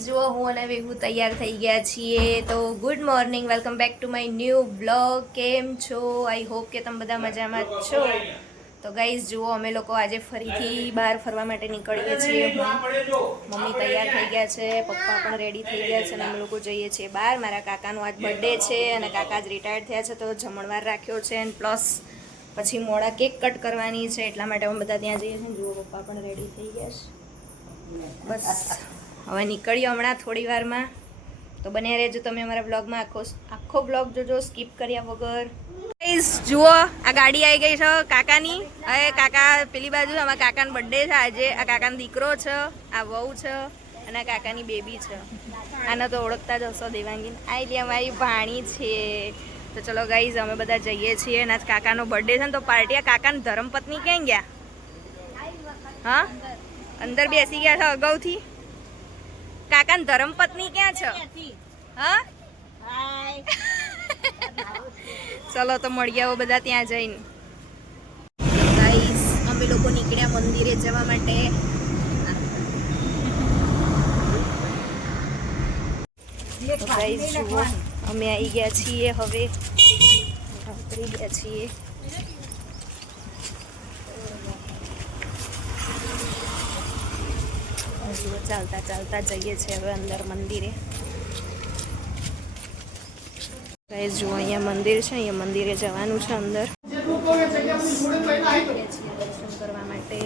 Guys જુઓ હું અને વિહુ તૈયાર થઈ ગયા છીએ તો good morning welcome back to my new blog કેમ છો આઈ હોપ કે તમે બધા મજામાં જ છો તો ગાઈઝ જુઓ અમે લોકો આજે ફરીથી બહાર ફરવા માટે નીકળીએ છીએ મમ્મી તૈયાર થઈ ગયા છે પપ્પા પણ રેડી થઈ ગયા છે અને અમે લોકો જઈએ છીએ બહાર મારા કાકાનો આજ બર્થડે છે અને કાકા જ રિટાયર્ડ થયા છે તો જમણવાર રાખ્યો છે અને પ્લસ પછી મોડા કેક કટ કરવાની છે એટલા માટે અમે બધા ત્યાં જઈએ છીએ જુઓ પપ્પા પણ રેડી થઈ ગયા છે બસ હવે નીકળ્યો હમણાં થોડી વારમાં તો બન્યા રહેજો તમે અમારા બ્લોગમાં આખો બ્લોગ જોજો સ્કીપ કર્યા વગર ગાઈસ જુઓ આ ગાડી આવી ગઈ છે કાકાની હવે કાકા પેલી બાજુ અમારા કાકાનો બર્થડે છે આજે આ કાકાનો દીકરો છે આ વહુ છે અને આ કાકાની બેબી છે આને તો ઓળખતા જ હશો દેવાંગીન આ લે અમારી ભાણી છે તો ચલો ગાઈઝ અમે બધા જઈએ છીએ અને આજ કાકાનો બર્થડે છે ને તો પાર્ટી આ કાકાની ધર્મપત્ની ક્યાં ગયા હા અંદર બેસી ગયા છે અગાઉથી કાકાની ધર્મપત્ની ક્યાં છે હા ચલો તો મળીએ આવો બધા ત્યાં જઈને ગાઈસ અમે લોકો નીકળ્યા મંદિરે જવા માટે તો ગાઈસ જુઓ અમે આવી ગયા છીએ હવે ઉતરી ગયા છીએ ચાલતા ચાલતા જઈએ છીએ હવે અંદર મંદિરે ગાઈસ જુઓ અહીંયા મંદિર છે અહીંયા મંદિરે જવાનું છે અંદર દર્શન કરવા માટે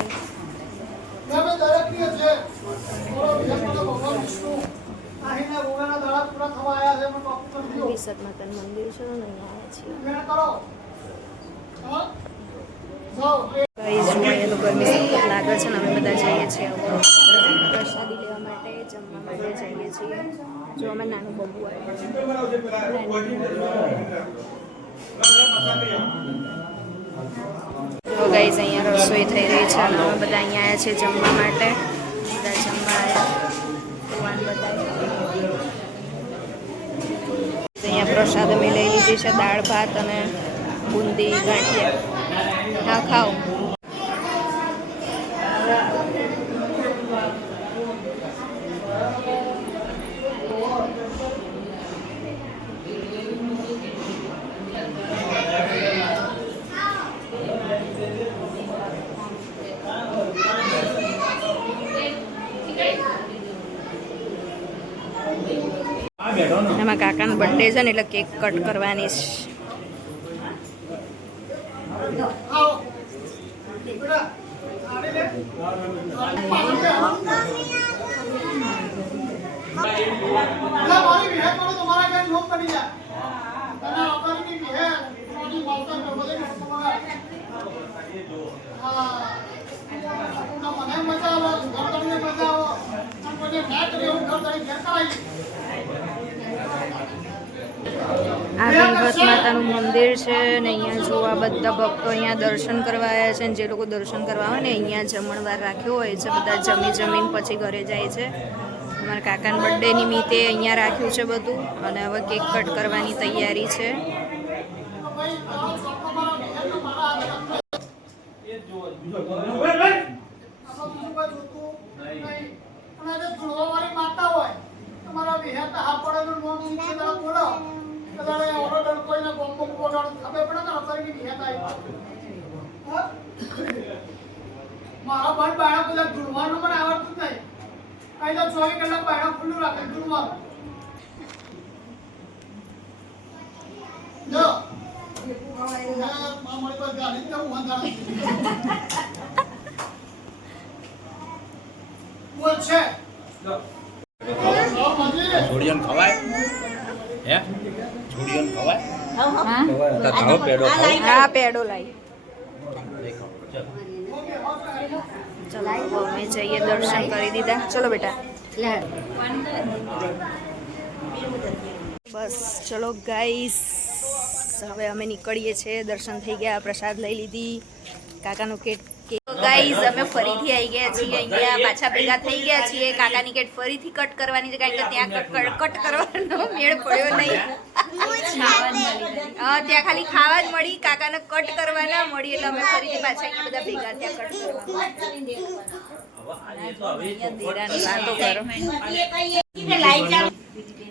વિસદ માતાનું મંદિર છે ને અહીંયા આવ્યા છીએ ગાઈસ જુઓ અહીંયા તો ગરમી સખત લાગે છે ને અમે બધા જઈએ છીએ પ્રસાદી લેવા માટે જમવા માટે જઈએ છીએ જો અમે નાનું બબુ આવ્યું ગાઈઝ અહીંયા રસોઈ થઈ રહી છે અને અમે બધા અહીંયા આવ્યા છીએ જમવા માટે બધા જમવા આવ્યા અહીંયા પ્રસાદ અમે લઈ લીધી છે દાળ ભાત અને બુંદી ગાંઠિયા હા ખાઓ એમાં કાકાનો બર્થડે છે ને એટલે કેક કટ કરવાની આ ગણપત માતાનું મંદિર છે ને અહીંયા જો આ બધા ભક્તો અહીંયા દર્શન કરવા આવ્યા છે ને જે લોકો દર્શન કરવા આવે ને અહીંયા જમણવાર રાખ્યો હોય છે બધા જમીન પછી ઘરે જાય છે અમારા કાકાના બર્થડે નિમિત્તે અહીંયા રાખ્યું છે બધું અને હવે કેક કટ કરવાની તૈયારી છે મારા પણ બાળક બધા ધૂળવાનું પણ આવડતું જ નહીં અહીં તો 24 કલાક બાળક ખુલ્લું રાખે ધૂળવાનું જો મારી પાસે ગાડી જવું વાંધા બોલ છે જોડિયન ખવાય હે જોડિયન ખવાય હા ખાઓ પેડો હા પેડો લાઈ ચલો અમે જઈએ દર્શન કરી દીધા ચલો બેટા બસ ચલો ગાઈસ હવે અમે નીકળીએ છીએ દર્શન થઈ ગયા પ્રસાદ લઈ લીધી કાકાનું કેક ગાઈઝ અમે ફરીથી આવી ગયા છીએ અહીંયા પાછા ભેગા થઈ ગયા છીએ કાકાની કેટ ફરીથી કટ કરવાની છે કારણ કે ત્યાં કટ કરવાનો મેળ પડ્યો નહીં ત્યાં ખાલી ખાવા જ મળી કાકાને કટ કરવા ના મળી એટલે અમે ફરીથી પાછા અહીંયા બધા ભેગા ત્યાં કટ કરવા વાતો કરો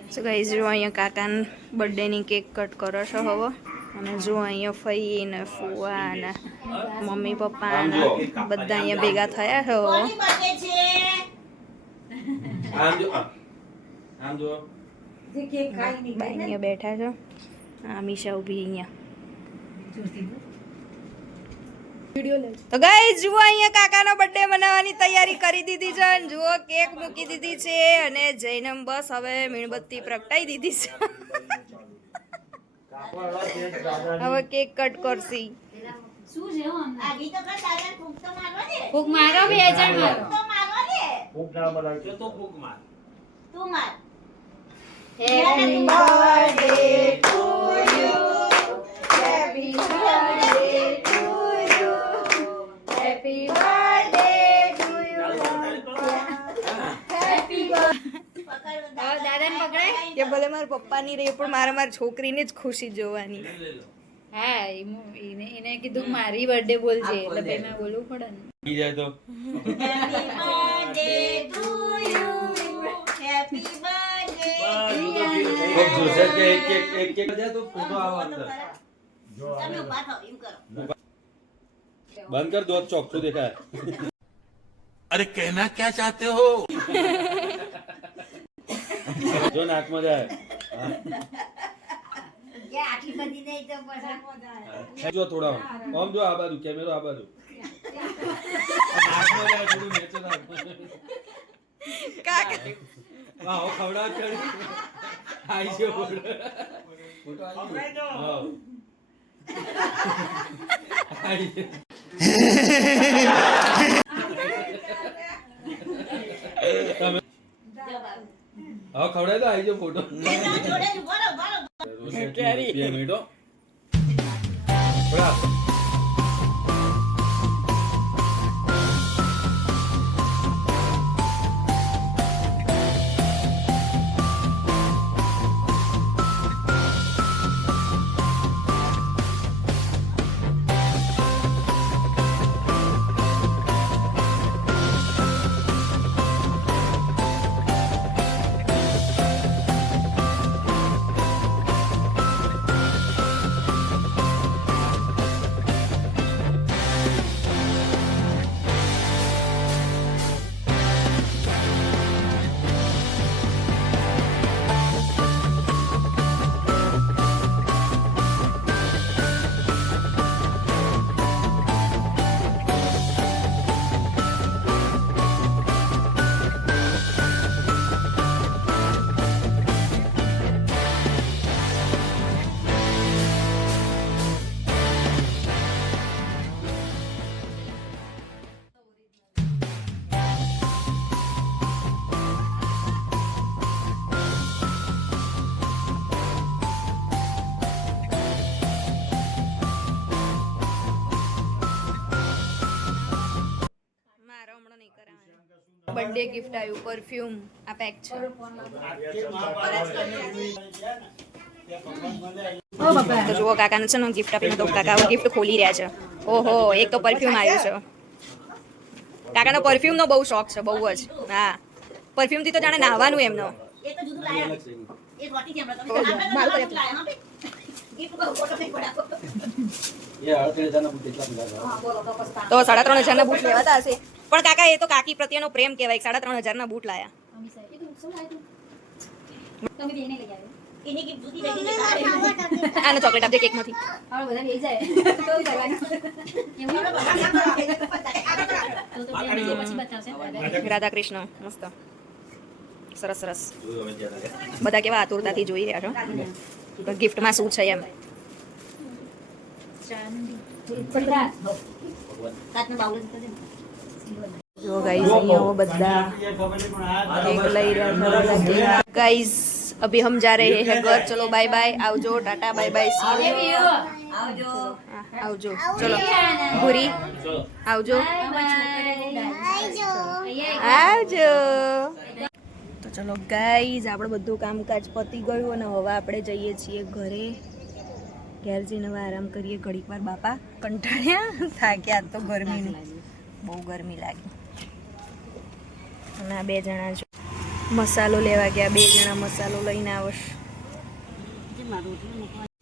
સો ગાઈઝ જો અહીંયા કાકાની બર્થડેની કેક કટ કરો છો હવે અને જો અહીંયા ફઈ ને ફુવા ને મમ્મી પપ્પા ને બધા અહીંયા ભેગા થયા છે હવે બાઈ અહીંયા બેઠા છો મીશા ઊભી અહીંયા તો ગાઈઝ જુઓ અહીંયા કાકાનો બર્થડે મનાવવાની તૈયારી કરી દીધી છે અને જુઓ કેક મૂકી દીધી છે અને જૈનમ બસ હવે મીણબત્તી પ્રગટાઈ દીધી છે હવે કેક કટ કરશી ફૂક મારો બે જણ મારો Happy birthday to you. Happy birthday to you. Happy birthday to you. Happy birthday. દાદાને પકડાય કે ભલે મારા પપ્પાની રહી પણ મારી છોકરીને જ ખુશી જોવાની. હા એને કીધું મારી બર્થડે બોલજે એટલે ભાઈ મેં બોલવું પડે ને ઈ જાય તો એક જોશે કે એક જાય તો ફોટો આવો અંદર બંધ કર દો ચોખ્ખું દેખાય अरे कहना क्या चाहते हो જો નાકમાં જાય જો થોડા આમ જો આ બાજુ કેમેરો આ બાજુ નાકમાં જાય થોડું નીચે નાખ કાકા આવો ખવડાવ ચડી આઈ છે ફોટો આવી ગયો હા આઈ છે. તમે હા ખવડાય તો આવી જો ફોટો બે મિનિટો થોડા બર્થડે ગિફ્ટ આવ્યું પરફ્યુમ આ પેક છે તો જુઓ કાકાને છે ને ગિફ્ટ આપીને તો કાકા ગિફ્ટ ખોલી રહ્યા છે ઓહો એક તો પરફ્યુમ આવ્યું છે કાકાનો પરફ્યુમ નો બહુ શોખ છે બહુ જ હા પરફ્યુમ થી તો જાણે નાહવાનું એમનો તો 3,500 ના બૂટ લેવાતા હશે પણ કાકા એ તો કાકી પ્રત્યેનો પ્રેમ કહેવાય 3,500 ના બૂટ લાયા આને ચોકલેટ આપજે કેક માંથી રાધા કૃષ્ણ મસ્ત સરસ સરસ બધા કેવા આતુરતાથી જોઈ રહ્યા છો ગિફ્ટમાં શું છે એમ જો ગાઈઝ અહીંયા બધા કેક લઈ રહ્યા છે ગાઈઝ अभी हम जा रहे हैं घर चलो बाय बाय आवजो टाटा बाय बाय आवजो चलो भूरी आवजो आवजो तो चलो गाइस આપણે બધું કામકાજ પતી ગયું અને હવે આપણે જઈએ છીએ ઘરે ઘેર જઈને હવે આરામ કરીએ ઘડીક વાર બાપા કંટાળ્યા થાક્યા તો ગરમીની બહુ ગરમી લાગી અને આ બે જણા છે મસાલો લેવા ગયા, 2 જણા મસાલો લઈને આવશ.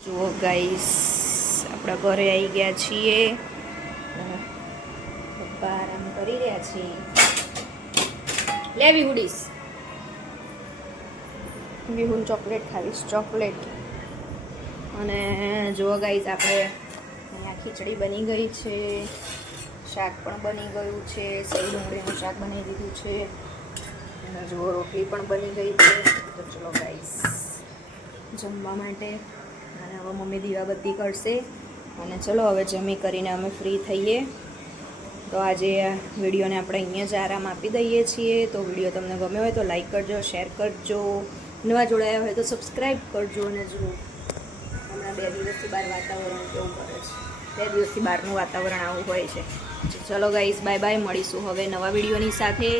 જુઓ ગાઈસ, આપણા ઘરે આવી ગયા છીએ. પપ્પા આરામ કરી રહ્યા છીએ. લેવી ઉડીશ વિહુન ચોકલેટ ખાવીશ, ચોકલેટ. અને જુઓ ગાઈસ, આપણે અહીંયા ખીચડી બની ગઈ છે, શાક પણ બની ગયું છે, સેવ ડુંગળીનું શાક બનાવી દીધું છે, અને જુઓ રોટલી પણ બની ગઈ છે. તો ચલો ગાઈસ જમવા માટે. અને હવે મમ્મી દીવાબત્તી કરશે અને ચલો હવે જમી કરીને અમે ફ્રી થઈએ. તો આજે આ વિડીયોને આપણે અહીંયા જ આરામ આપી દઈએ છીએ. તો વિડીયો તમને ગમ્યો હોય તો લાઈક કરજો, શેર કરજો, નવા જોડાયા હોય તો સબસ્ક્રાઈબ કરજો. અને જુઓ હમણાં 2 દિવસથી બહાર વાતાવરણ કેવું કરે છે, 2 દિવસથી બહારનું વાતાવરણ આવું હોય છે. ચલો ગાઈસ, બાય બાય, મળીશું હવે નવા વિડીયોની સાથે.